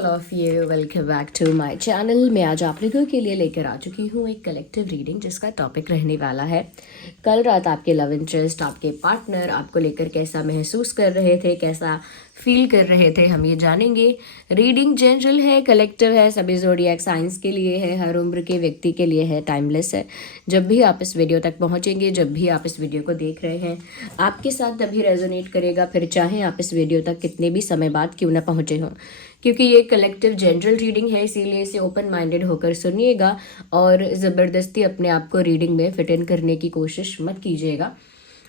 All of you, welcome back to my channel. मैं आज आप लोगों के लिए लेकर आ चुकी हूँ एक कलेक्टिव रीडिंग जिसका टॉपिक रहने वाला है कल रात आपके लव इंटरेस्ट, आपके पार्टनर आपको लेकर कैसा महसूस कर रहे थे, कैसा फील कर रहे थे, हम ये जानेंगे। रीडिंग जनरल है, कलेक्टिव है, सभी ज़ोडिएक साइंस के लिए है, हर उम्र के व्यक्ति के लिए है, टाइमलेस है। जब भी आप इस वीडियो तक पहुंचेंगे, जब भी आप इस वीडियो को देख रहे हैं, आपके साथ तभी रेजोनेट करेगा, फिर चाहे आप इस वीडियो तक कितने भी समय बाद क्यों ना पहुंचे हों। क्योंकि ये कलेक्टिव जनरल रीडिंग है, इसीलिए इसे ओपन माइंडेड होकर सुनिएगा और ज़बरदस्ती अपने आप को रीडिंग में फिट इन करने की कोशिश मत कीजिएगा।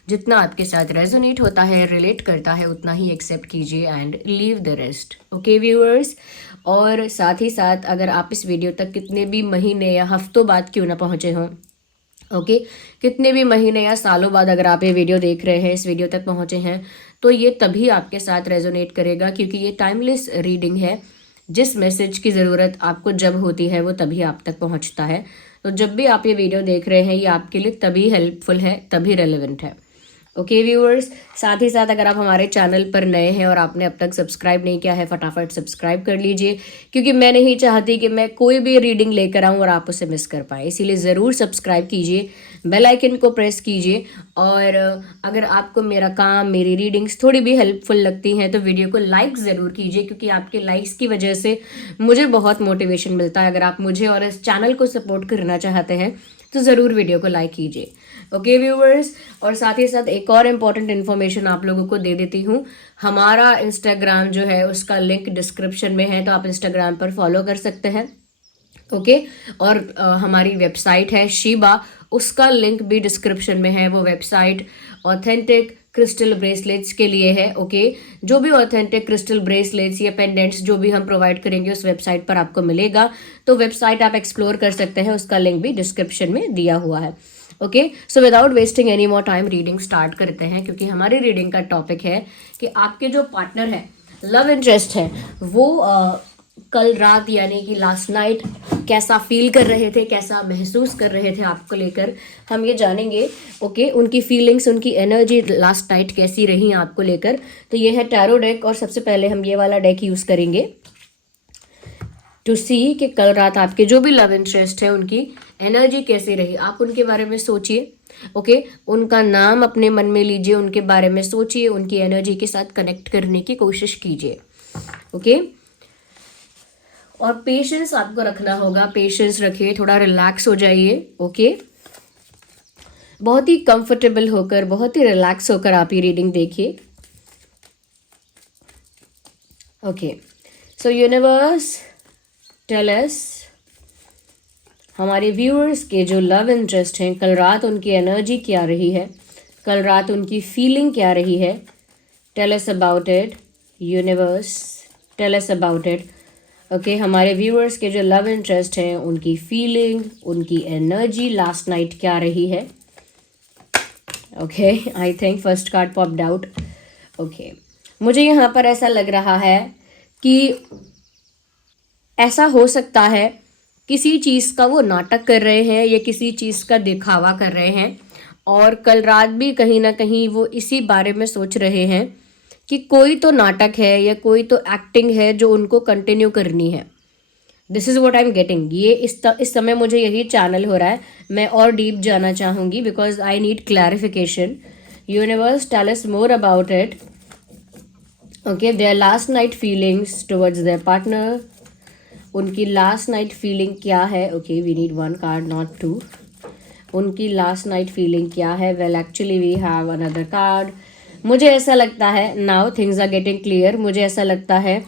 जितना आपके साथ रेजोनेट होता है, रिलेट करता है, उतना ही एक्सेप्ट कीजिए and leave the rest. Okay viewers, और साथ ही साथ अगर आप इस वीडियो तक कितने भी महीने या हफ्तों बाद क्यों ना पहुँचे हों, ओके कितने भी महीने या सालों बाद अगर आप ये वीडियो देख रहे हैं, इस वीडियो तक पहुँचे हैं, तो ये तभी आपके साथ रेजोनेट करेगा क्योंकि ये टाइमलेस रीडिंग है। जिस मैसेज की ज़रूरत आपको जब होती है वो तभी आप तक पहुँचता है। तो जब भी आप ये वीडियो देख रहे हैं, ये आपके लिए तभी हेल्पफुल है, तभी रेलेवेंट है। ओके व्यूअर्स, साथ ही साथ अगर आप हमारे चैनल पर नए हैं और आपने अब तक सब्सक्राइब नहीं किया है, फटाफट सब्सक्राइब कर लीजिए क्योंकि मैं नहीं चाहती कि मैं कोई भी रीडिंग लेकर आऊँ और आप उसे मिस कर पाएँ। इसीलिए ज़रूर सब्सक्राइब कीजिए, बेल आइकन को प्रेस कीजिए। और अगर आपको मेरा काम, मेरी रीडिंग्स थोड़ी भी हेल्पफुल लगती हैं तो वीडियो को लाइक ज़रूर कीजिए क्योंकि आपके लाइक्स की वजह से मुझे बहुत मोटिवेशन मिलता है। अगर आप मुझे और इस चैनल को सपोर्ट करना चाहते हैं तो ज़रूर वीडियो को लाइक कीजिए। ओके व्यूअर्स, और साथ ही साथ एक और इम्पॉर्टेंट इन्फॉर्मेशन आप लोगों को दे देती हूँ। हमारा इंस्टाग्राम जो है उसका लिंक डिस्क्रिप्शन में है, तो आप इंस्टाग्राम पर फॉलो कर सकते हैं। ओके और हमारी वेबसाइट है शीबा, उसका लिंक भी डिस्क्रिप्शन में है। वो वेबसाइट ऑथेंटिक क्रिस्टल ब्रेसलेट्स के लिए है। ओके जो भी ऑथेंटिक क्रिस्टल ब्रेसलेट्स या पेंडेंट्स जो भी हम प्रोवाइड करेंगे उस वेबसाइट पर आपको मिलेगा, तो वेबसाइट आप एक्सप्लोर कर सकते हैं, उसका लिंक भी डिस्क्रिप्शन में दिया हुआ है। Okay so without wasting any more time reading start करते हैं क्योंकि हमारी रीडिंग का टॉपिक है कि आपके जो पार्टनर है, लव इंटरेस्ट है, वो कल रात यानी कि लास्ट नाइट कैसा फील कर रहे थे, कैसा महसूस कर रहे थे आपको लेकर, हम ये जानेंगे। ओके उनकी फीलिंग्स, उनकी एनर्जी लास्ट नाइट कैसी रही आपको लेकर। तो ये है टैरो डेक और सबसे पहले हम ये वाला डेक यूज़ करेंगे टू सी कि कल रात आपके जो भी लव इंटरेस्ट है उनकी एनर्जी कैसी रही। आप उनके बारे में सोचिए। ओके उनका नाम अपने मन में लीजिए, उनके बारे में सोचिए, उनकी एनर्जी के साथ कनेक्ट करने की कोशिश कीजिए। ओके और पेशेंस आपको रखना होगा, पेशेंस रखिए, थोड़ा रिलैक्स हो जाइए। ओके बहुत ही कंफर्टेबल होकर, बहुत ही रिलैक्स होकर आप ये रीडिंग देखिए। Okay so universe tell us, हमारे व्यूअर्स के जो लव इंटरेस्ट हैं, कल रात उनकी एनर्जी क्या रही है, कल रात उनकी फीलिंग क्या रही है। Tell us about it universe, tell us about it. Okay हमारे व्यूअर्स के जो लव इंटरेस्ट हैं, उनकी फीलिंग, उनकी एनर्जी लास्ट नाइट क्या रही है। Okay I think first card popped out. Okay मुझे यहाँ पर ऐसा लग रहा है कि ऐसा हो सकता है किसी चीज़ का वो नाटक कर रहे हैं या किसी चीज़ का दिखावा कर रहे हैं, और कल रात भी कहीं ना कहीं वो इसी बारे में सोच रहे हैं कि कोई तो नाटक है या कोई तो एक्टिंग है जो उनको कंटिन्यू करनी है। This is what I am getting. ये इस समय मुझे यही चैनल हो रहा है। मैं और डीप जाना चाहूँगी because I need clarification. Universe tell us more about it. Okay their last night feelings towards their partner, उनकी लास्ट नाइट फीलिंग क्या है। Okay we need one card not two. उनकी लास्ट नाइट फीलिंग क्या है। Well actually we have another card. मुझे ऐसा लगता है now things are getting clear. मुझे ऐसा लगता है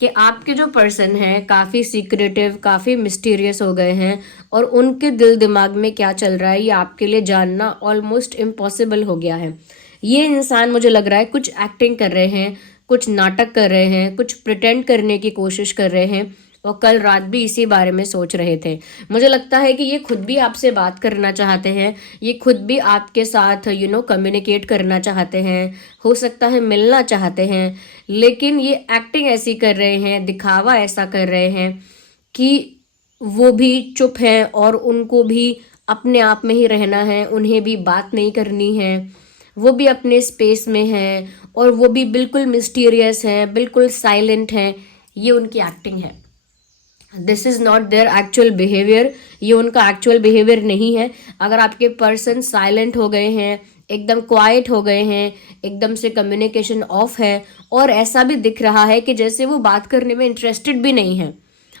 कि आपके जो पर्सन हैं काफ़ी सीक्रेटिव, काफ़ी मिस्टीरियस हो गए हैं और उनके दिल दिमाग में क्या चल रहा है ये आपके लिए जानना ऑलमोस्ट इम्पॉसिबल हो गया है। ये इंसान मुझे लग रहा है कुछ एक्टिंग कर रहे हैं, कुछ नाटक कर रहे हैं, कुछ प्रिटेंड करने की कोशिश कर रहे हैं और कल रात भी इसी बारे में सोच रहे थे। मुझे लगता है कि ये खुद भी आपसे बात करना चाहते हैं, ये खुद भी आपके साथ कम्युनिकेट करना चाहते हैं, हो सकता है मिलना चाहते हैं, लेकिन ये एक्टिंग ऐसी कर रहे हैं, दिखावा ऐसा कर रहे हैं कि वो भी चुप हैं और उनको भी अपने आप में ही रहना है, उन्हें भी बात नहीं करनी है, वो भी अपने स्पेस में हैं और वो भी बिल्कुल मिस्टीरियस हैं, बिल्कुल साइलेंट हैं। ये उनकी एक्टिंग है, this is not their actual behaviour, ये उनका एक्चुअल बिहेवियर नहीं है। अगर आपके पर्सन साइलेंट हो गए हैं, एकदम क्वाइट हो गए हैं, एकदम से कम्युनिकेशन ऑफ है, और ऐसा भी दिख रहा है कि जैसे वो बात करने में इंटरेस्टेड भी नहीं है,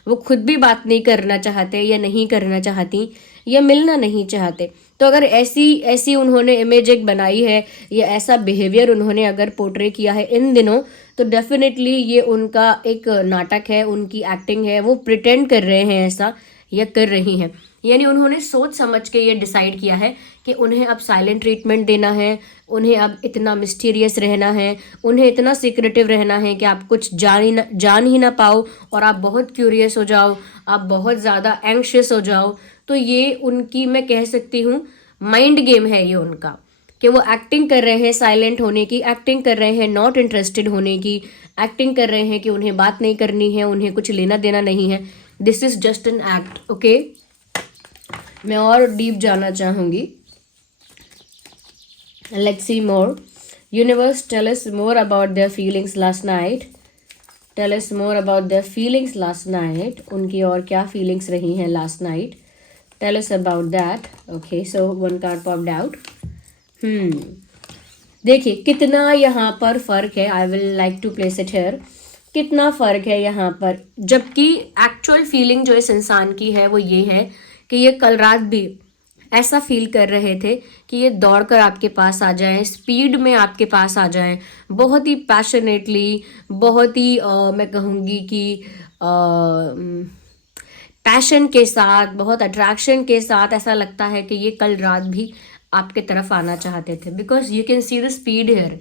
वो खुद भी बात नहीं करना चाहते या नहीं करना चाहती या मिलना नहीं चाहते, तो अगर ऐसी ऐसी उन्होंने इमेज एक बनाई है या ऐसा बिहेवियर उन्होंने अगर पोर्ट्रे किया है इन दिनों, तो डेफिनेटली ये उनका एक नाटक है, उनकी एक्टिंग है, वो प्रिटेंड कर रहे हैं ऐसा या कर रही हैं। यानी उन्होंने सोच समझ के ये डिसाइड किया है कि उन्हें अब साइलेंट ट्रीटमेंट देना है, उन्हें अब इतना मिस्टीरियस रहना है, उन्हें इतना सीक्रेटिव रहना है कि आप कुछ जान ही ना पाओ और आप बहुत क्यूरियस हो जाओ, आप बहुत ज़्यादा एंग्शियस हो जाओ। तो ये उनकी, मैं कह सकती हूँ, माइंड गेम है ये उनका, कि वो एक्टिंग कर रहे हैं साइलेंट होने की, एक्टिंग कर रहे हैं नॉट इंटरेस्टेड होने की, एक्टिंग कर रहे हैं कि उन्हें बात नहीं करनी है, उन्हें कुछ लेना देना नहीं है। This is just an act. Okay, मैं और डीप जाना चाहूँगी। Let's see more. Universe, tell us more about their feelings last night. Tell us more about their feelings last night. उनकी और क्या फीलिंग्स रही हैं last night, tell us about that. Okay, so one card popped out. देखिए कितना यहाँ पर फर्क है। I will like to place it here. कितना फर्क है यहाँ पर, जबकि एक्चुअल फीलिंग जो इस इंसान की है वो ये है कि ये कल रात भी ऐसा फील कर रहे थे कि ये दौड़कर आपके पास आ जाएं, स्पीड में आपके पास आ जाएं, बहुत ही पैशनेटली, बहुत ही मैं कहूँगी कि पैशन के साथ, बहुत अट्रैक्शन के साथ ऐसा लगता है कि ये कल रात भी आपके तरफ आना चाहते थे। Because you can see the speed here,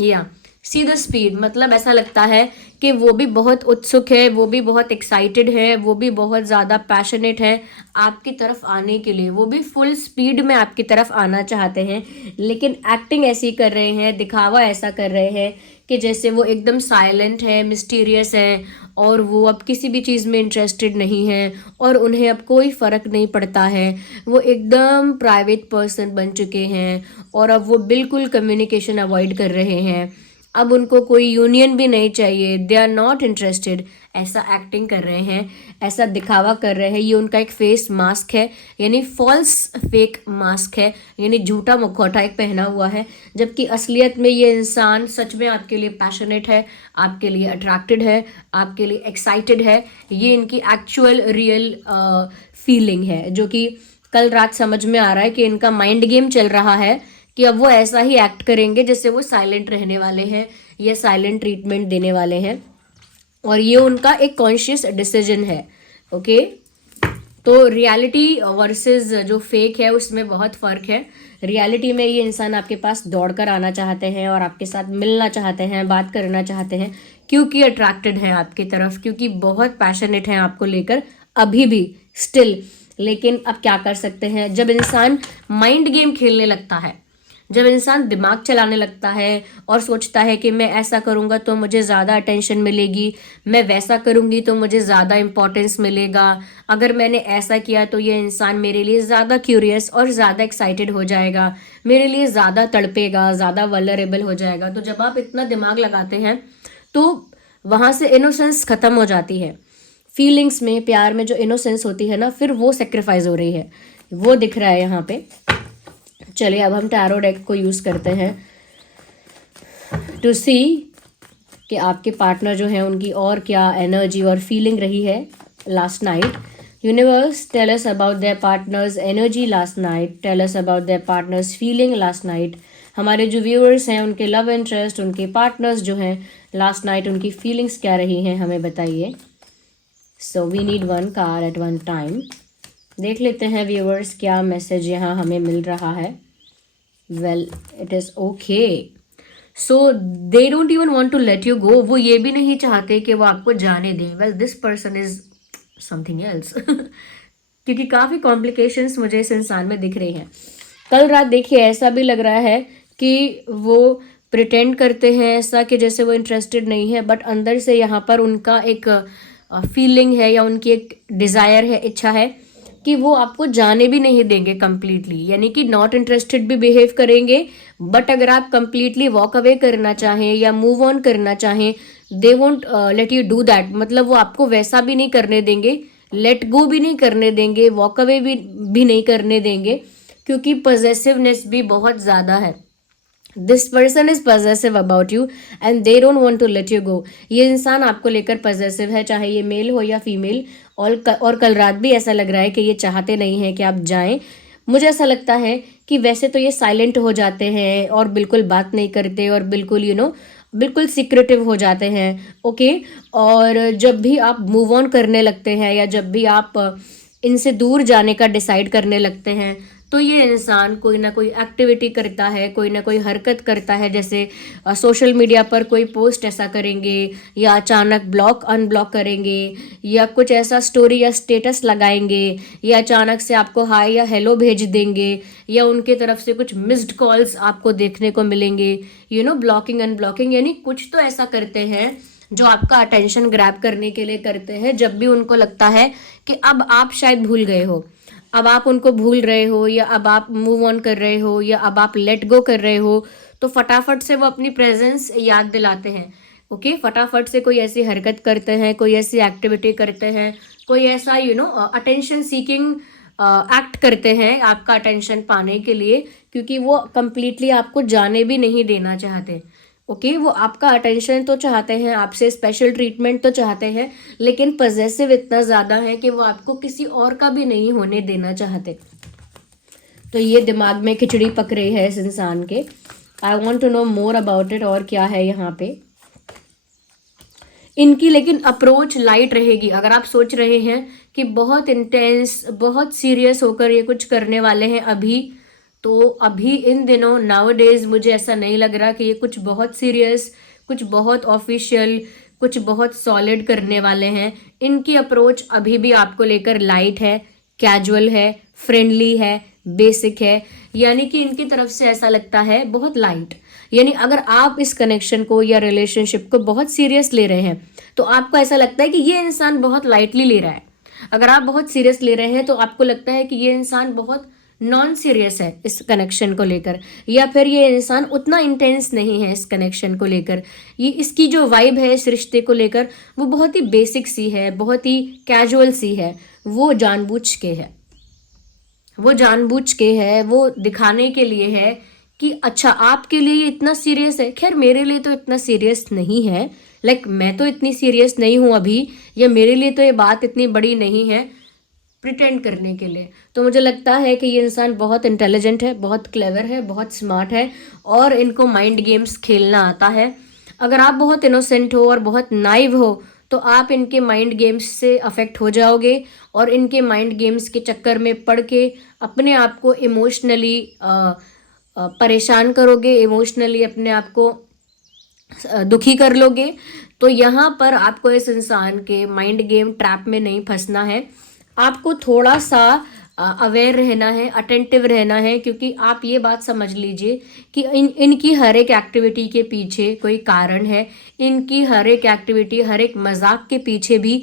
या सी द स्पीड, मतलब ऐसा लगता है कि वो भी बहुत उत्सुक है, वो भी बहुत एक्साइटेड है, वो भी बहुत ज़्यादा पैशनेट है आपकी तरफ आने के लिए, वो भी फुल स्पीड में आपकी तरफ आना चाहते हैं, लेकिन एक्टिंग ऐसी कर रहे हैं, दिखावा ऐसा कर रहे हैं कि जैसे वो एकदम साइलेंट है, मिस्टीरियस है, और वो अब किसी भी चीज़ में इंटरेस्टेड नहीं है, और उन्हें अब कोई फ़र्क नहीं पड़ता है, वो एकदम प्राइवेट पर्सन बन चुके हैं, और अब वो बिल्कुल कम्युनिकेशन अवॉइड कर रहे हैं, अब उनको कोई यूनियन भी नहीं चाहिए, दे आर नॉट इंटरेस्टेड, ऐसा एक्टिंग कर रहे हैं, ऐसा दिखावा कर रहे हैं। ये उनका एक फेस मास्क है, यानी फॉल्स फेक मास्क है, यानी झूठा मुखौटा एक पहना हुआ है, जबकि असलियत में ये इंसान सच में आपके लिए पैशनेट है, आपके लिए अट्रैक्टेड है, आपके लिए एक्साइटेड है। ये इनकी एक्चुअल रियल फीलिंग है, जो कि कल रात समझ में आ रहा है कि इनका माइंड गेम चल रहा है कि अब वो ऐसा ही एक्ट करेंगे जैसे वो साइलेंट रहने वाले हैं या साइलेंट ट्रीटमेंट देने वाले हैं, और ये उनका एक कॉन्शियस डिसीजन है। ओके, तो रियलिटी वर्सेस जो फेक है उसमें बहुत फ़र्क है। रियलिटी में ये इंसान आपके पास दौड़कर आना चाहते हैं और आपके साथ मिलना चाहते हैं, बात करना चाहते हैं, क्योंकि अट्रैक्टेड हैं आपकी तरफ, क्योंकि बहुत पैशनेट हैं आपको लेकर अभी भी स्टिल। लेकिन अब क्या कर सकते हैं, जब इंसान माइंड गेम खेलने लगता है, जब इंसान दिमाग चलाने लगता है और सोचता है कि मैं ऐसा करूँगा तो मुझे ज़्यादा अटेंशन मिलेगी, मैं वैसा करूँगी तो मुझे ज़्यादा इम्पोर्टेंस मिलेगा, अगर मैंने ऐसा किया तो ये इंसान मेरे लिए ज़्यादा क्यूरियस और ज़्यादा एक्साइटेड हो जाएगा, मेरे लिए ज़्यादा तड़पेगा, ज़्यादा वल्नरेबल हो जाएगा। तो जब आप इतना दिमाग लगाते हैं तो वहाँ से इनोसेंस ख़त्म हो जाती है। फीलिंग्स में, प्यार में जो इनोसेंस होती है ना, फिर वो सेक्रीफाइस हो रही है, वो दिख रहा है यहाँ पे। चलिए अब हम टैरो डेक को यूज़ करते हैं टू सी कि आपके पार्टनर जो हैं उनकी और क्या एनर्जी और फीलिंग रही है last night. Universe, tell us about their partners energy last night, tell us about their partners feeling last night. हमारे जो व्यूअर्स हैं उनके लव इंटरेस्ट, उनके पार्टनर्स जो हैं लास्ट नाइट, उनकी फीलिंग्स क्या रही हैं, हमें बताइए। So we need one card at one time. देख लेते हैं व्यूअर्स क्या मैसेज यहाँ हमें मिल रहा है। Well, it is okay, so they don't even want to let you go. वो ये भी नहीं चाहते कि वो आपको जाने दें। Well, this person is something else क्योंकि काफ़ी कॉम्प्लिकेशंस मुझे इस इंसान में दिख रही हैं। कल रात देखिए ऐसा भी लग रहा है कि वो प्रिटेंड करते हैं ऐसा कि जैसे वो इंटरेस्टेड नहीं है, बट अंदर से यहाँ पर उनका एक फीलिंग है या उनकी एक डिज़ायर है, इच्छा है कि वो आपको जाने भी नहीं देंगे कंप्लीटली, यानी कि नॉट इंटरेस्टेड भी बिहेव करेंगे। बट अगर आप कंप्लीटली वॉक अवे करना चाहें या मूव ऑन करना चाहें, they won't let you do that. मतलब वो आपको वैसा भी नहीं करने देंगे, लेट गो भी नहीं करने देंगे, वॉक अवे भी नहीं करने देंगे, क्योंकि पॉजेसिवनेस भी बहुत ज़्यादा है। This person is possessive about you and they don't want to let you go. ये इंसान आपको लेकर पॉजेसिव है, चाहे ये मेल हो या फीमेल। और कल रात भी ऐसा लग रहा है कि ये चाहते नहीं है कि आप जाएं। मुझे ऐसा लगता है कि वैसे तो ये साइलेंट हो जाते हैं और बिल्कुल बात नहीं करते और बिल्कुल बिल्कुल सीक्रेटिव हो जाते हैं। ओके। और जब भी आप मूव ऑन करने लगते हैं या जब भी आप इनसे दूर जाने का डिसाइड करने लगते हैं, तो ये इंसान कोई ना कोई एक्टिविटी करता है, कोई ना कोई हरकत करता है। जैसे सोशल मीडिया पर कोई पोस्ट ऐसा करेंगे, या अचानक ब्लॉक अनब्लॉक करेंगे, या कुछ ऐसा स्टोरी या स्टेटस लगाएंगे, या अचानक से आपको हाय या हेलो भेज देंगे, या उनके तरफ से कुछ मिस्ड कॉल्स आपको देखने को मिलेंगे। ब्लॉकिंग अनब्लॉकिंग, यानी कुछ तो ऐसा करते हैं जो आपका अटेंशन ग्रैब करने के लिए करते हैं, जब भी उनको लगता है कि अब आप शायद भूल गए हो, अब आप उनको भूल रहे हो, या अब आप मूव ऑन कर रहे हो, या अब आप लेट गो कर रहे हो, तो फटाफट से वो अपनी प्रेजेंस याद दिलाते हैं। ओके। फटाफट से कोई ऐसी हरकत करते हैं, कोई ऐसी एक्टिविटी करते हैं, कोई ऐसा अटेंशन सीकिंग एक्ट करते हैं आपका अटेंशन पाने के लिए, क्योंकि वो कंप्लीटली आपको जाने भी नहीं देना चाहते। ओके। वो आपका अटेंशन तो चाहते हैं, आपसे स्पेशल ट्रीटमेंट तो चाहते हैं, लेकिन पॉजेसिव इतना ज़्यादा है कि वो आपको किसी और का भी नहीं होने देना चाहते। तो ये दिमाग में खिचड़ी पक रही है इस इंसान के। I want to know more about it. और क्या है यहाँ पे इनकी, लेकिन अप्रोच लाइट रहेगी। अगर आप सोच रहे हैं कि बहुत इंटेंस, बहुत सीरियस होकर ये कुछ करने वाले हैं अभी, तो अभी इन दिनों नाउ डेज मुझे ऐसा नहीं लग रहा कि ये कुछ बहुत सीरियस, कुछ बहुत ऑफिशियल, कुछ बहुत सॉलिड करने वाले हैं। इनकी अप्रोच अभी भी आपको लेकर लाइट है, कैजुअल है, फ्रेंडली है, बेसिक है। यानी कि इनकी तरफ से ऐसा लगता है बहुत लाइट। यानी अगर आप इस कनेक्शन को या रिलेशनशिप को बहुत सीरियस ले रहे हैं, तो आपको ऐसा लगता है कि ये इंसान बहुत लाइटली ले रहा है। अगर आप बहुत सीरियस ले रहे हैं, तो आपको लगता है कि ये इंसान बहुत नॉन सीरियस है इस कनेक्शन को लेकर, या फिर ये इंसान उतना इंटेंस नहीं है इस कनेक्शन को लेकर। ये इसकी जो वाइब है इस रिश्ते को लेकर, वो बहुत ही बेसिक सी है, बहुत ही कैजुअल सी है। वो जानबूझ के है, वो जानबूझ के है, वो दिखाने के लिए है कि अच्छा आपके लिए ये इतना सीरियस है। खैर मेरे लिए तो इतना सीरियस नहीं है, मैं तो इतनी सीरियस नहीं हूँ अभी, या मेरे लिए तो ये बात इतनी बड़ी नहीं है, प्रिटेंड करने के लिए। तो मुझे लगता है कि ये इंसान बहुत इंटेलिजेंट है, बहुत क्लेवर है, बहुत स्मार्ट है, और इनको माइंड गेम्स खेलना आता है। अगर आप बहुत इनोसेंट हो और बहुत नाइव हो, तो आप इनके माइंड गेम्स से अफेक्ट हो जाओगे, और इनके माइंड गेम्स के चक्कर में पड़ के अपने आप को इमोशनली परेशान करोगे, इमोशनली अपने आप को दुखी कर लोगे। तो यहाँ पर आपको इस इंसान के माइंड गेम ट्रैप में नहीं फंसना है। आपको थोड़ा सा अवेयर रहना है, अटेंटिव रहना है, क्योंकि आप ये बात समझ लीजिए कि इनकी हर एक एक्टिविटी के पीछे कोई कारण है। इनकी हर एक एक्टिविटी, हर एक मजाक के पीछे भी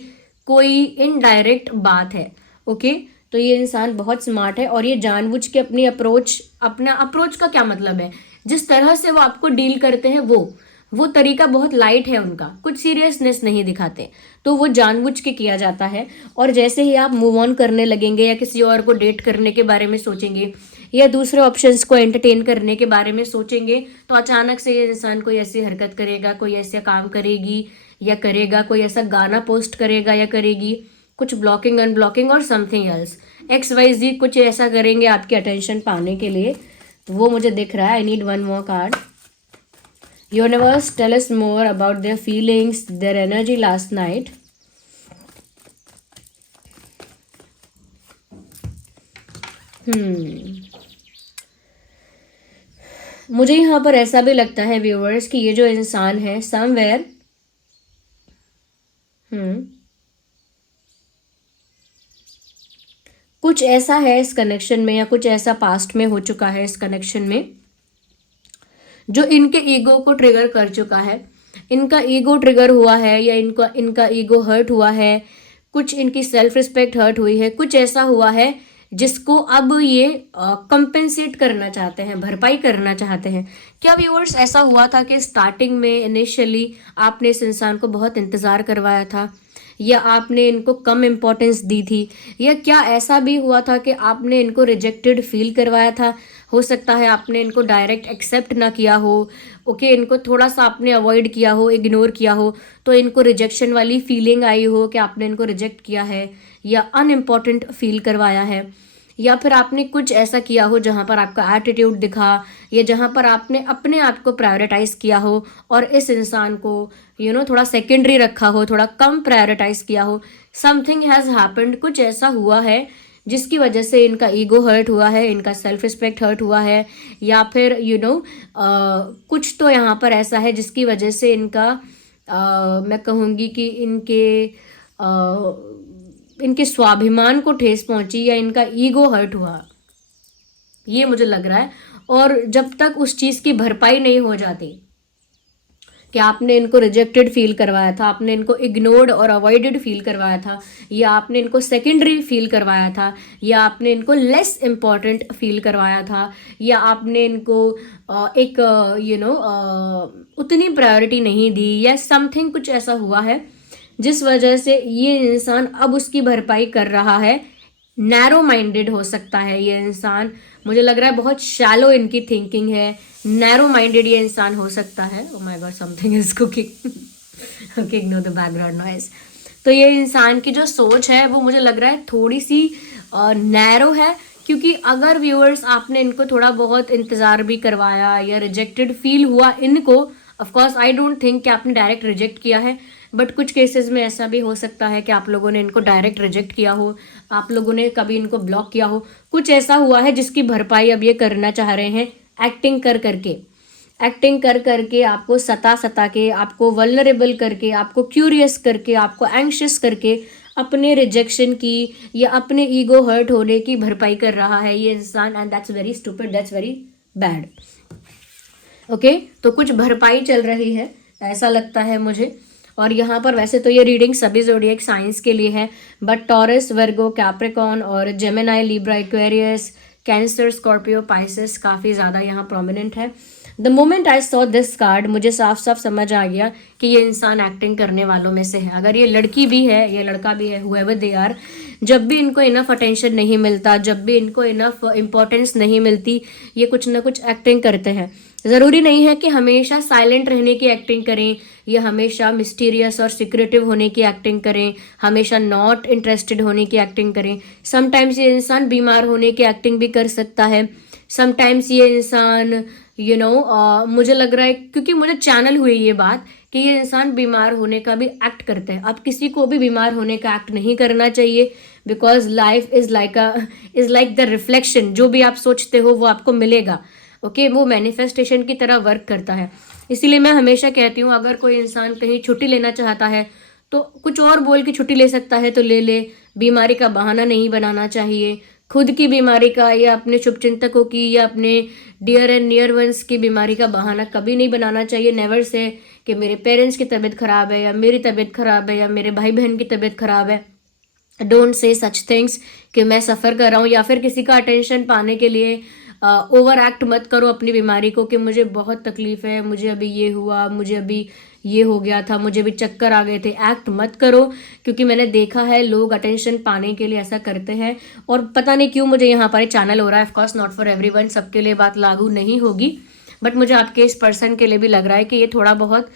कोई इनडायरेक्ट बात है। ओके। तो ये इंसान बहुत स्मार्ट है, और ये जानबूझ के अपना अप्रोच का क्या मतलब है, जिस तरह से वो आपको डील करते हैं, वो तरीका बहुत लाइट है उनका, कुछ सीरियसनेस नहीं दिखाते, तो वो जानबूझ के किया जाता है। और जैसे ही आप मूव ऑन करने लगेंगे, या किसी और को डेट करने के बारे में सोचेंगे, या दूसरे ऑप्शंस को एंटरटेन करने के बारे में सोचेंगे, तो अचानक से ये इंसान कोई ऐसी हरकत करेगा, कोई ऐसा काम करेगी या करेगा, कोई ऐसा गाना पोस्ट करेगा या करेगी, कुछ ब्लॉकिंग अनब्लॉकिंग और समथिंग एल्स, XYZ कुछ ऐसा करेंगे आपकी अटेंशन पाने के लिए। तो वो मुझे दिख रहा है। I need one more card. Universe, tell us more about their feelings, their energy last night. मुझे यहाँ पर ऐसा भी लगता है व्यूअर्स कि ये जो इंसान है समवेयर कुछ ऐसा है इस कनेक्शन में, या कुछ ऐसा पास्ट में हो चुका है इस कनेक्शन में, जो इनके ईगो को ट्रिगर कर चुका है। इनका ईगो ट्रिगर हुआ है, या इनका ईगो हर्ट हुआ है। कुछ इनकी सेल्फ रिस्पेक्ट हर्ट हुई है, कुछ ऐसा हुआ है जिसको अब ये कंपेंसेट करना चाहते हैं, भरपाई करना चाहते हैं। क्या व्यूअर्स ऐसा हुआ था कि स्टार्टिंग में इनिशियली आपने इस इंसान को बहुत इंतज़ार करवाया था, या आपने इनको कम इम्पोर्टेंस दी थी, या क्या ऐसा भी हुआ था कि आपने इनको रिजेक्टेड फील करवाया था? हो सकता है आपने इनको डायरेक्ट एक्सेप्ट ना किया हो, ओके, इनको थोड़ा सा आपने अवॉइड किया हो, इग्नोर किया हो, तो इनको रिजेक्शन वाली फीलिंग आई हो कि आपने इनको रिजेक्ट किया है या अनइम्पॉर्टेंट फील करवाया है, या फिर आपने कुछ ऐसा किया हो जहाँ पर आपका एटीट्यूड दिखा, या जहाँ पर आपने अपने आप को प्रायोरिटाइज किया हो और इस इंसान को थोड़ा सेकेंडरी रखा हो, थोड़ा कम प्रायोरिटाइज किया हो। समथिंग हैज़ हैपेंड, कुछ ऐसा हुआ है जिसकी वजह से इनका ईगो हर्ट हुआ है, इनका सेल्फ रिस्पेक्ट हर्ट हुआ है, या फिर कुछ तो यहाँ पर ऐसा है जिसकी वजह से इनका मैं कहूँगी कि इनके स्वाभिमान को ठेस पहुंची या इनका ईगो हर्ट हुआ, ये मुझे लग रहा है। और जब तक उस चीज़ की भरपाई नहीं हो जाती कि आपने इनको रिजेक्टेड फील करवाया था, आपने इनको इग्नोर्ड और अवॉइडेड फील करवाया था, या आपने इनको सेकेंडरी फील करवाया था, या आपने इनको लेस इम्पॉर्टेंट फील करवाया था, या आपने इनको एक उतनी प्रायोरिटी नहीं दी, या समथिंग कुछ ऐसा हुआ है जिस वजह से ये इंसान अब उसकी भरपाई कर रहा है। नैरो माइंडेड हो सकता है ये इंसान, मुझे लग रहा है बहुत शैलो इनकी थिंकिंग है, नैरो माइंडेड ये इंसान हो सकता है। Oh my God, something is cooking, okay, ignore the background noise. तो ये इंसान की जो सोच है वो मुझे लग रहा है थोड़ी सी नैरो है, क्योंकि अगर व्यूअर्स आपने इनको थोड़ा बहुत इंतज़ार भी करवाया या रिजेक्टेड फील हुआ इनको, of course I don't think कि आपने डायरेक्ट रिजेक्ट किया है, बट कुछ केसेस में ऐसा भी हो सकता है कि आप लोगों ने इनको डायरेक्ट रिजेक्ट किया हो, आप लोगों ने कभी इनको ब्लॉक किया हो, कुछ ऐसा हुआ है जिसकी भरपाई अब ये करना चाह रहे हैं, एक्टिंग कर करके आपको सता के, आपको वल्नरेबल करके, आपको क्यूरियस करके, आपको एंग्शियस करके अपने रिजेक्शन की या अपने ईगो हर्ट होने की भरपाई कर रहा है ये इंसान, and that's very stupid, that's very bad. Okay, तो कुछ भरपाई चल रही है ऐसा लगता है मुझे। और यहाँ पर वैसे तो ये रीडिंग सभी ज़ोडिएक साइंस के लिए है, बट टॉरस, वर्गो, कैप्रिकॉर्न और Gemini, Libra, Aquarius, cancer, Scorpio, Pisces काफ़ी ज़्यादा यहाँ प्रोमिनेंट है। The moment I saw this card मुझे साफ साफ समझ आ गया कि ये इंसान एक्टिंग करने वालों में से है। अगर ये लड़की भी है, ये लड़का भी है, हुएवर दे आर, जब भी इनको इनफ अटेंशन नहीं मिलता, जब भी इनको इनफ इम्पोर्टेंस नहीं मिलती, ये कुछ ना कुछ एक्टिंग करते हैं। ज़रूरी नहीं है कि हमेशा साइलेंट रहने की एक्टिंग करें, या हमेशा मिस्टीरियस और सिक्रेटिव होने की एक्टिंग करें, हमेशा नॉट इंटरेस्टेड होने की एक्टिंग करें। समटाइम्स ये इंसान बीमार होने की एक्टिंग भी कर सकता है, समटाइम्स ये इंसान मुझे लग रहा है, क्योंकि मुझे चैनल हुई ये बात कि ये इंसान बीमार होने का भी एक्ट करते हैं। अब किसी को भी बीमार होने का एक्ट नहीं करना चाहिए, because life is like the reflection, जो भी आप सोचते हो वो आपको मिलेगा। ओके, वो मैनिफेस्टेशन की तरह वर्क करता है। इसीलिए मैं हमेशा कहती हूँ, अगर कोई इंसान कहीं छुट्टी लेना चाहता है तो कुछ और बोल के छुट्टी ले सकता है तो ले ले, बीमारी का बहाना नहीं बनाना चाहिए। खुद की बीमारी का या अपने शुभचिंतकों की या अपने डियर एंड नियर वंस की बीमारी का बहाना कभी नहीं बनाना चाहिए। नेवर से कि मेरे पेरेंट्स की तबीयत खराब है, या मेरी तबीयत खराब है, या मेरे भाई बहन की तबीयत खराब है। डोंट से सच थिंग्स कि मैं सफ़र कर रहा हूँ, या फिर किसी का अटेंशन पाने के लिए ओवर एक्ट मत करो अपनी बीमारी को कि मुझे बहुत तकलीफ है, मुझे अभी ये हुआ, मुझे अभी ये हो गया था, मुझे भी चक्कर आ गए थे। एक्ट मत करो, क्योंकि मैंने देखा है लोग अटेंशन पाने के लिए ऐसा करते हैं। और पता नहीं क्यों मुझे यहाँ पर चैनल हो रहा है, ऑफकोर्स नॉट फॉर एवरीवन, सबके लिए बात लागू नहीं होगी, बट मुझे आपके इस पर्सन के लिए भी लग रहा है कि ये थोड़ा बहुत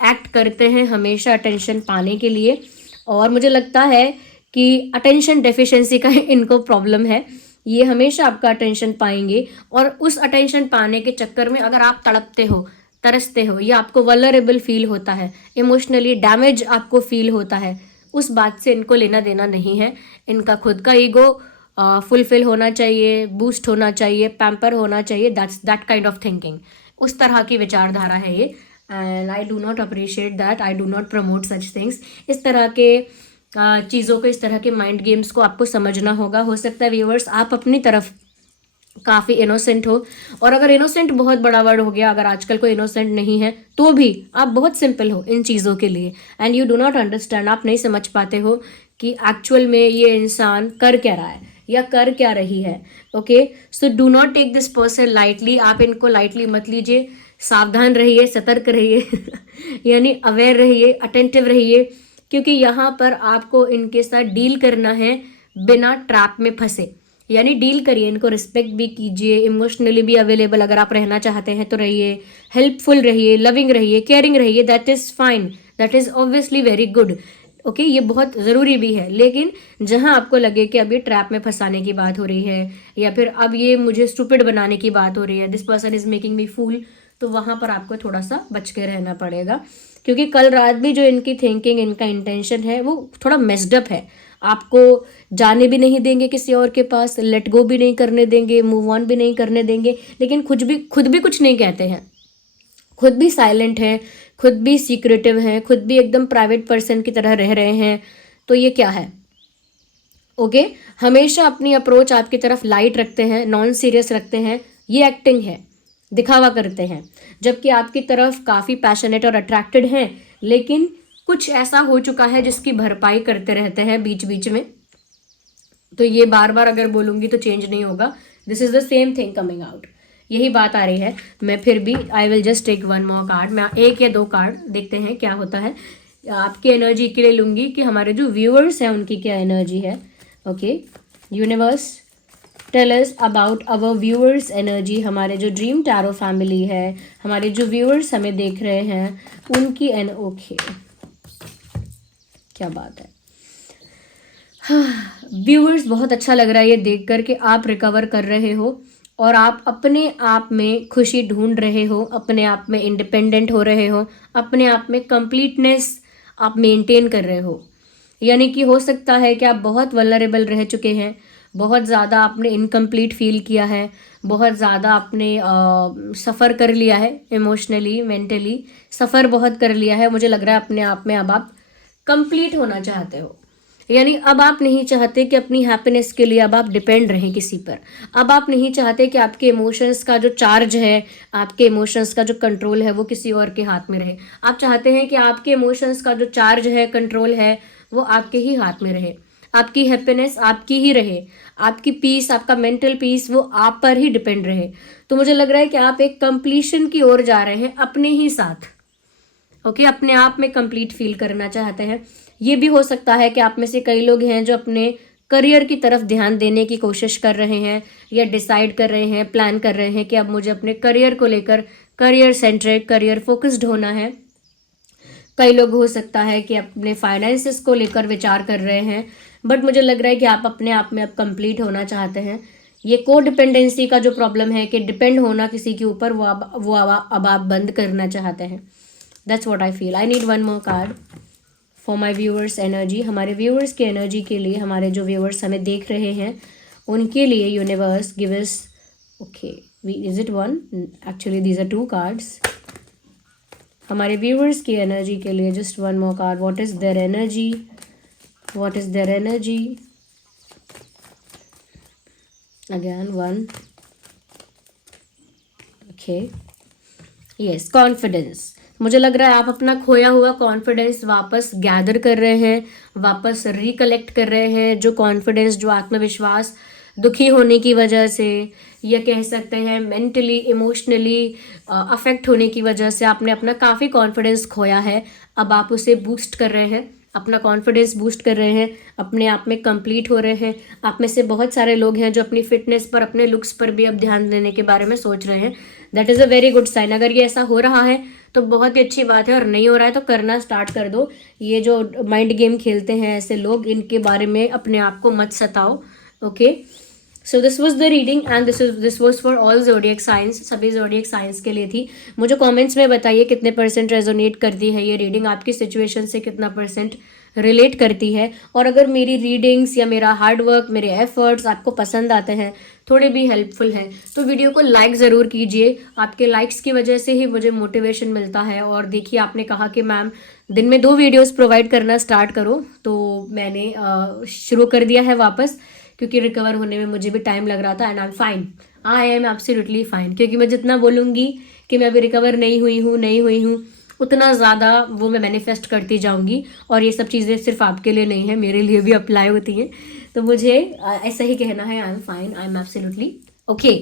एक्ट करते हैं हमेशा अटेंशन पाने के लिए। और मुझे लगता है कि अटेंशन डेफिशिएंसी का इनको प्रॉब्लम है, ये हमेशा आपका अटेंशन पाएंगे, और उस अटेंशन पाने के चक्कर में अगर आप तड़पते हो, तरसते हो, या आपको वल्नरेबल फील होता है, इमोशनली डैमेज आपको फील होता है, उस बात से इनको लेना देना नहीं है। इनका खुद का ईगो फुलफिल होना चाहिए, बूस्ट होना चाहिए, पैम्पर होना चाहिए, दैट काइंड ऑफ थिंकिंग, उस तरह की विचारधारा है ये। And I do not appreciate that, I do not promote such things. इस तरह के चीज़ों को, इस तरह के माइंड गेम्स को आपको समझना होगा। हो सकता है व्यूअर्स आप अपनी तरफ काफ़ी इनोसेंट हो, और अगर इनोसेंट बहुत बड़ा वर्ड हो गया, अगर आजकल कोई इनोसेंट नहीं है तो भी आप बहुत सिंपल हो इन चीज़ों के लिए, and you do not understand, आप नहीं समझ पाते हो कि एक्चुअल में ये इंसान कर क्या रहा है या कर क्या रही है। Okay, so do not take this person lightly, आप इनको लाइटली मत लीजिए, सावधान रहिए, सतर्क रहिए यानी अवेयर रहिए, अटेंटिव रहिए, क्योंकि यहाँ पर आपको इनके साथ डील करना है बिना ट्रैप में फंसे। यानी डील करिए, इनको रिस्पेक्ट भी कीजिए, इमोशनली भी अवेलेबल अगर आप रहना चाहते हैं तो रहिए, हेल्पफुल रहिए, लविंग रहिए, केयरिंग रहिए, that is fine, that is obviously very good. Okay, ये बहुत ज़रूरी भी है। लेकिन जहां आपको लगे कि अब ये ट्रैप में फंसाने की बात हो रही है या फिर अब ये मुझे स्टूपिड बनाने की बात हो रही है, this person is making me fool, तो वहां पर आपको थोड़ा सा बच के रहना पड़ेगा, क्योंकि कल रात भी जो इनकी थिंकिंग, इनका इंटेंशन है वो थोड़ा मेस्डअप है। आपको जाने भी नहीं देंगे किसी और के पास, लेट गो भी नहीं करने देंगे, मूव ऑन भी नहीं करने देंगे, लेकिन खुद भी कुछ नहीं कहते हैं, खुद भी साइलेंट हैं, खुद भी सीक्रेटिव हैं, खुद भी एकदम प्राइवेट पर्सन की तरह रह रहे हैं। तो ये क्या है? ओके, हमेशा अपनी अप्रोच आपकी तरफ लाइट रखते हैं, नॉन सीरियस रखते हैं, ये एक्टिंग है, दिखावा करते हैं, जबकि आपकी तरफ काफ़ी पैशनेट और अट्रैक्टेड हैं, लेकिन कुछ ऐसा हो चुका है जिसकी भरपाई करते रहते हैं बीच बीच में। तो ये बार बार अगर बोलूँगी तो चेंज नहीं होगा, this is the same thing coming out, यही बात आ रही है। मैं फिर भी I will just take one more card, मैं एक या दो कार्ड देखते हैं क्या होता है। आपकी एनर्जी के लिए लूँगी कि हमारे जो व्यूअर्स हैं उनकी क्या एनर्जी है। Okay, universe tell us about our viewers energy, हमारे जो ड्रीम टैरो फैमिली है, हमारे जो व्यूअर्स हमें देख रहे हैं उनकी ओके, क्या बात है। व्यूअर्स, बहुत अच्छा लग रहा है ये देख कर कि आप रिकवर कर रहे हो और आप अपने आप में खुशी ढूंढ रहे हो, अपने आप में इंडिपेंडेंट हो रहे हो, अपने आप में कंप्लीटनेस आप मेंटेन कर रहे हो। यानी कि हो सकता है कि आप बहुत वल्नरेबल रह चुके हैं, बहुत ज़्यादा आपने इनकम्प्लीट फील किया है, बहुत ज़्यादा आपने सफ़र कर लिया है, इमोशनली मेंटली सफ़र बहुत कर लिया है। मुझे लग रहा है अपने आप में अब आप कंप्लीट होना चाहते हो, यानी अब आप नहीं चाहते कि अपनी हैप्पीनेस के लिए अब आप डिपेंड रहें किसी पर। अब आप नहीं चाहते कि आपके इमोशंस का जो चार्ज है, आपके इमोशंस का जो कंट्रोल है वो किसी और के हाथ में रहे। आप चाहते हैं कि आपके इमोशंस का जो चार्ज है, कंट्रोल है, वो आपके ही हाथ में रहे, आपकी हैप्पीनेस आपकी ही रहे, आपकी पीस, आपका मेंटल पीस वो आप पर ही डिपेंड रहे। तो मुझे लग रहा है कि आप एक कंप्लीशन की ओर जा रहे हैं अपने ही साथ। ओके, अपने आप में कंप्लीट फील करना चाहते हैं। ये भी हो सकता है कि आप में से कई लोग हैं जो अपने करियर की तरफ ध्यान देने की कोशिश कर रहे हैं या डिसाइड कर रहे हैं, प्लान कर रहे हैं कि अब मुझे अपने करियर को लेकर करियर सेंट्रिक, करियर फोकस्ड होना है। कई लोग हो सकता है कि अपने फाइनेंसेस को लेकर विचार कर रहे हैं, बट मुझे लग रहा है कि आप अपने आप में अब कंप्लीट होना चाहते हैं। ये को डिपेंडेंसी का जो प्रॉब्लम है कि डिपेंड होना किसी के ऊपर, अब आप बंद करना चाहते हैं। That's what I feel. I need one more card for my viewers energy, हमारे व्यूअर्स की एनर्जी के लिए, हमारे जो व्यूअर्स हमें देख रहे हैं उनके लिए universe give us, okay, is it one, actually these are two cards. हमारे व्यूअर्स की एनर्जी के लिए just one more card, what is their energy, what is their energy, again one, okay, yes, confidence. मुझे लग रहा है आप अपना खोया हुआ कॉन्फिडेंस वापस गैदर कर रहे हैं, वापस रिकलेक्ट कर रहे हैं। जो कॉन्फिडेंस, जो आत्मविश्वास दुखी होने की वजह से या कह सकते हैं मेंटली, इमोशनली अफेक्ट होने की वजह से आपने अपना काफ़ी कॉन्फिडेंस खोया है, अब आप उसे बूस्ट कर रहे हैं, अपना कॉन्फिडेंस बूस्ट कर रहे हैं, अपने आप में कंप्लीट हो रहे हैं। आप में से बहुत सारे लोग हैं जो अपनी फिटनेस पर, अपने लुक्स पर भी अब ध्यान देने के बारे में सोच रहे हैं। That is a very good sign. अगर ये ऐसा हो रहा है तो बहुत ही अच्छी बात है, और नहीं हो रहा है तो करना स्टार्ट कर दो। ये जो माइंड गेम खेलते हैं ऐसे लोग, इनके बारे में अपने आप को मत सताओ। Okay, so this was the reading and this was for all zodiac science, सभी जोडियक साइंस के लिए थी। मुझे कमेंट्स में बताइए कितने % रेजोनेट करती है ये रीडिंग, आपकी सिचुएशन से कितना % रिलेट करती है। और अगर मेरी रीडिंग्स या मेरा हार्ड वर्क, मेरे एफर्ट्स आपको पसंद आते हैं, थोड़े भी हेल्पफुल हैं, तो वीडियो को लाइक ज़रूर कीजिए। आपके लाइक्स की वजह से ही मुझे मोटिवेशन मिलता है। और देखिए, आपने कहा कि मैम दिन में 2 वीडियोस प्रोवाइड करना स्टार्ट करो, तो मैंने शुरू कर दिया है वापस, क्योंकि रिकवर होने में मुझे भी टाइम लग रहा था। And I am fine, I am absolutely fine, क्योंकि मैं जितना बोलूँगी कि मैं अभी रिकवर नहीं हुई हूँ, उतना ज़्यादा वो मैं मैनिफेस्ट करती जाऊँगी। और ये सब चीज़ें सिर्फ आपके लिए नहीं है, मेरे लिए भी अप्लाई होती हैं। तो मुझे ऐसा ही कहना है, I am fine, I am absolutely okay.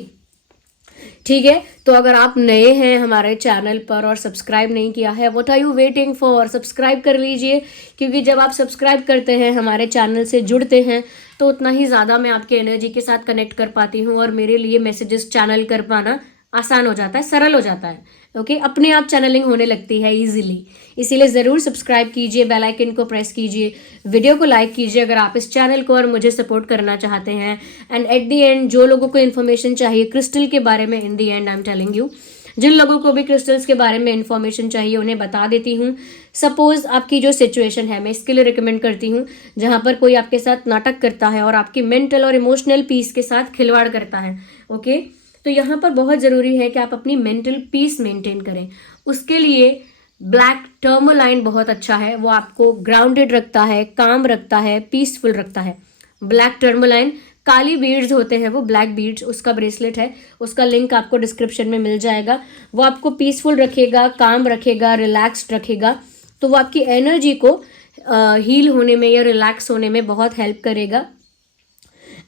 ठीक है, तो अगर आप नए हैं हमारे चैनल पर और सब्सक्राइब नहीं किया है, what are you waiting for, subscribe कर लीजिए। क्योंकि जब आप सब्सक्राइब करते हैं, हमारे चैनल से जुड़ते हैं, तो उतना ही ज़्यादा मैं आपके एनर्जी के साथ कनेक्ट कर पाती हूँ और मेरे लिए मैसेजेस चैनल कर पाना आसान हो जाता है, सरल हो जाता है। ओके, अपने आप चैनलिंग होने लगती है इजीली। इसीलिए ज़रूर सब्सक्राइब कीजिए, बेल आइकन को प्रेस कीजिए, वीडियो को लाइक कीजिए अगर आप इस चैनल को और मुझे सपोर्ट करना चाहते हैं। एंड एट द एंड, जो लोगों को इन्फॉर्मेशन चाहिए क्रिस्टल के बारे में, in the end I am telling you, जिन लोगों को भी क्रिस्टल्स के बारे में इन्फॉर्मेशन चाहिए उन्हें बता देती हूँ। सपोज आपकी जो सिचुएशन है, मैं इसके लिए रिकमेंड करती हूँ जहाँ पर कोई आपके साथ नाटक करता है और आपकी मेंटल और इमोशनल पीस के साथ खिलवाड़ करता है। ओके, तो यहाँ पर बहुत ज़रूरी है कि आप अपनी मेंटल पीस मेंटेन करें। उसके लिए ब्लैक टर्मोलाइन बहुत अच्छा है, वो आपको ग्राउंडेड रखता है, काम रखता है, पीसफुल रखता है। ब्लैक टर्मोलाइन, काली बीड्स होते हैं वो, ब्लैक बीड्स, उसका ब्रेसलेट है, उसका लिंक आपको डिस्क्रिप्शन में मिल जाएगा। वो आपको पीसफुल रखेगा, काम रखेगा, रिलैक्स्ड रखेगा। तो वो आपकी एनर्जी को हील होने में या रिलैक्स होने में बहुत हेल्प करेगा।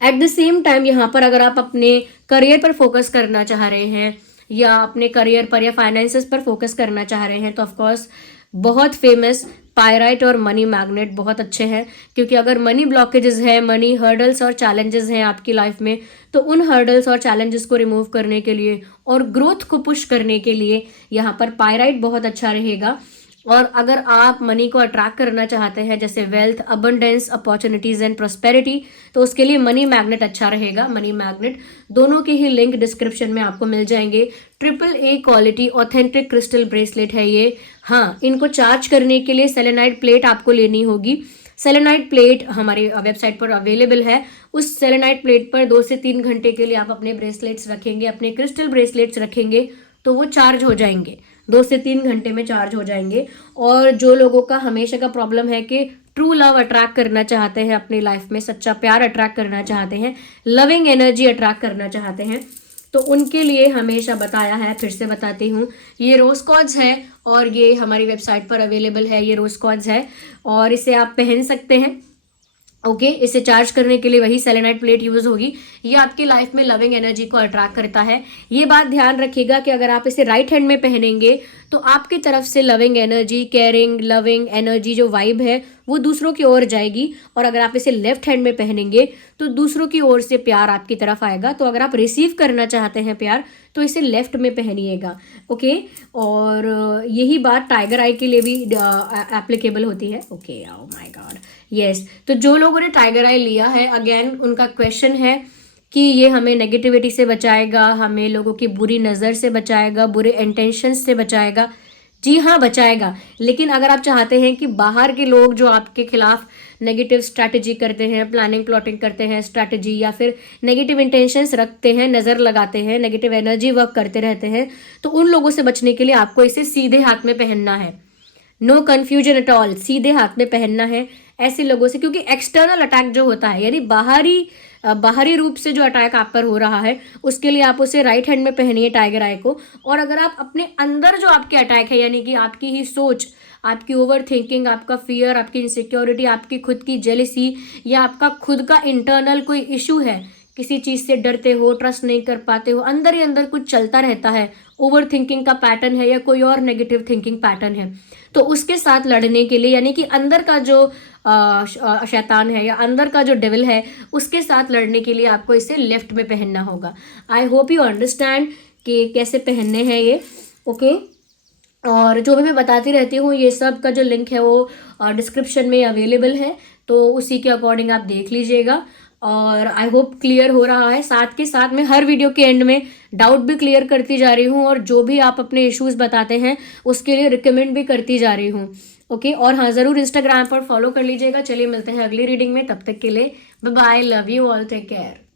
एट द सेम टाइम यहाँ पर अगर आप अपने करियर पर फोकस करना चाह रहे हैं या अपने करियर पर या फाइनेंसेस पर फोकस करना चाह रहे हैं, तो ऑफकोर्स बहुत फेमस पायराइट और मनी मैग्नेट बहुत अच्छे हैं। क्योंकि अगर मनी ब्लॉकेजेस हैं, मनी हर्डल्स और चैलेंजेस हैं आपकी लाइफ में, तो उन हर्डल्स और चैलेंजेस को रिमूव करने के लिए और ग्रोथ को पुश करने के लिए यहाँ पर पायराइट बहुत अच्छा रहेगा। और अगर आप मनी को अट्रैक्ट करना चाहते हैं, जैसे wealth, abundance, opportunities and prosperity, तो उसके लिए मनी मैग्नेट अच्छा रहेगा। मनी मैग्नेट दोनों के ही लिंक डिस्क्रिप्शन में आपको मिल जाएंगे। AAA quality authentic crystal bracelet है ये। हाँ, इनको चार्ज करने के लिए सेलेनाइट प्लेट आपको लेनी होगी। सेलेनाइट प्लेट हमारी वेबसाइट पर अवेलेबल है। उस सेलेनाइट प्लेट पर 2 से 3 घंटे के लिए आप अपने ब्रेसलेट्स रखेंगे, अपने क्रिस्टल ब्रेसलेट्स रखेंगे, तो वो चार्ज हो जाएंगे, 2 से 3 घंटे में चार्ज हो जाएंगे। और जो लोगों का हमेशा का प्रॉब्लम है कि ट्रू लव अट्रैक्ट करना चाहते हैं अपनी लाइफ में, सच्चा प्यार अट्रैक्ट करना चाहते हैं, लविंग एनर्जी अट्रैक्ट करना चाहते हैं, तो उनके लिए हमेशा बताया है, फिर से बताती हूँ, ये रोज कॉर्ड्स है और ये हमारी वेबसाइट पर अवेलेबल है। ये रोज कॉर्ड्स है और इसे आप पहन सकते हैं। ओके, इसे चार्ज करने के लिए वही सेलेनाइट प्लेट यूज होगी। ये आपकी लाइफ में लविंग एनर्जी को अट्रैक्ट करता है। ये बात ध्यान रखिएगा कि अगर आप इसे राइट हैंड में पहनेंगे तो आपकी तरफ से loving energy, caring, loving energy जो वाइब है वो दूसरों की ओर जाएगी। और अगर आप इसे लेफ्ट हैंड में पहनेंगे तो दूसरों की ओर से प्यार आपकी तरफ आएगा। तो अगर आप रिसीव करना चाहते हैं प्यार, तो इसे लेफ्ट में पहनिएगा। ओके, और यही बात टाइगर आई के लिए भी एप्लीकेबल होती है। Okay, oh my God, yes. तो जो लोगों ने टाइगर आई लिया है, अगेन उनका क्वेश्चन है कि ये हमें नेगेटिविटी से बचाएगा, हमें लोगों की बुरी नज़र से बचाएगा, बुरे इंटेंशंस से बचाएगा। जी हाँ, बचाएगा। लेकिन अगर आप चाहते हैं कि बाहर के लोग जो आपके खिलाफ नेगेटिव स्ट्रैटेजी करते हैं, प्लानिंग प्लॉटिंग करते हैं, स्ट्रैटेजी या फिर नेगेटिव इंटेंशंस रखते हैं, नज़र लगाते हैं, नेगेटिव एनर्जी वर्क करते रहते हैं, तो उन लोगों से बचने के लिए आपको इसे सीधे हाथ में पहनना है। नो कन्फ्यूजन एट ऑल, सीधे हाथ में पहनना है ऐसे लोगों से। क्योंकि एक्सटर्नल अटैक जो होता है, यानी बाहरी रूप से जो अटैक आप पर हो रहा है, उसके लिए आप उसे राइट हैंड में पहनिए टाइगर आई को। और अगर आप अपने अंदर जो आपके अटैक है, यानी कि आपकी ही सोच, आपकी ओवर थिंकिंग, आपका फियर, आपकी इनसिक्योरिटी, आपकी खुद की जेलिसी या आपका खुद का इंटरनल कोई इशू है, किसी चीज़ से डरते हो, ट्रस्ट नहीं कर पाते हो, अंदर ही अंदर कुछ चलता रहता है, ओवर थिंकिंग का पैटर्न है या कोई और नेगेटिव थिंकिंग पैटर्न है, तो उसके साथ लड़ने के लिए, यानी कि अंदर का जो शैतान है या अंदर का जो डेविल है, उसके साथ लड़ने के लिए आपको इसे लेफ्ट में पहनना होगा। आई होप यू अंडरस्टैंड कि कैसे पहनने हैं ये। ओके, और जो भी मैं बताती रहती हूँ, ये सब का जो लिंक है वो डिस्क्रिप्शन में अवेलेबल है, तो उसी के अकॉर्डिंग आप देख लीजिएगा। और आई होप क्लियर हो रहा है। साथ के साथ मैं हर वीडियो के एंड में डाउट भी क्लियर करती जा रही हूँ और जो भी आप अपने इश्यूज बताते हैं उसके लिए रिकमेंड भी करती जा रही हूँ। ओके, और हाँ, ज़रूर इंस्टाग्राम पर फॉलो कर लीजिएगा। चलिए मिलते हैं अगली रीडिंग में, तब तक के लिए bye bye, love you all, take care.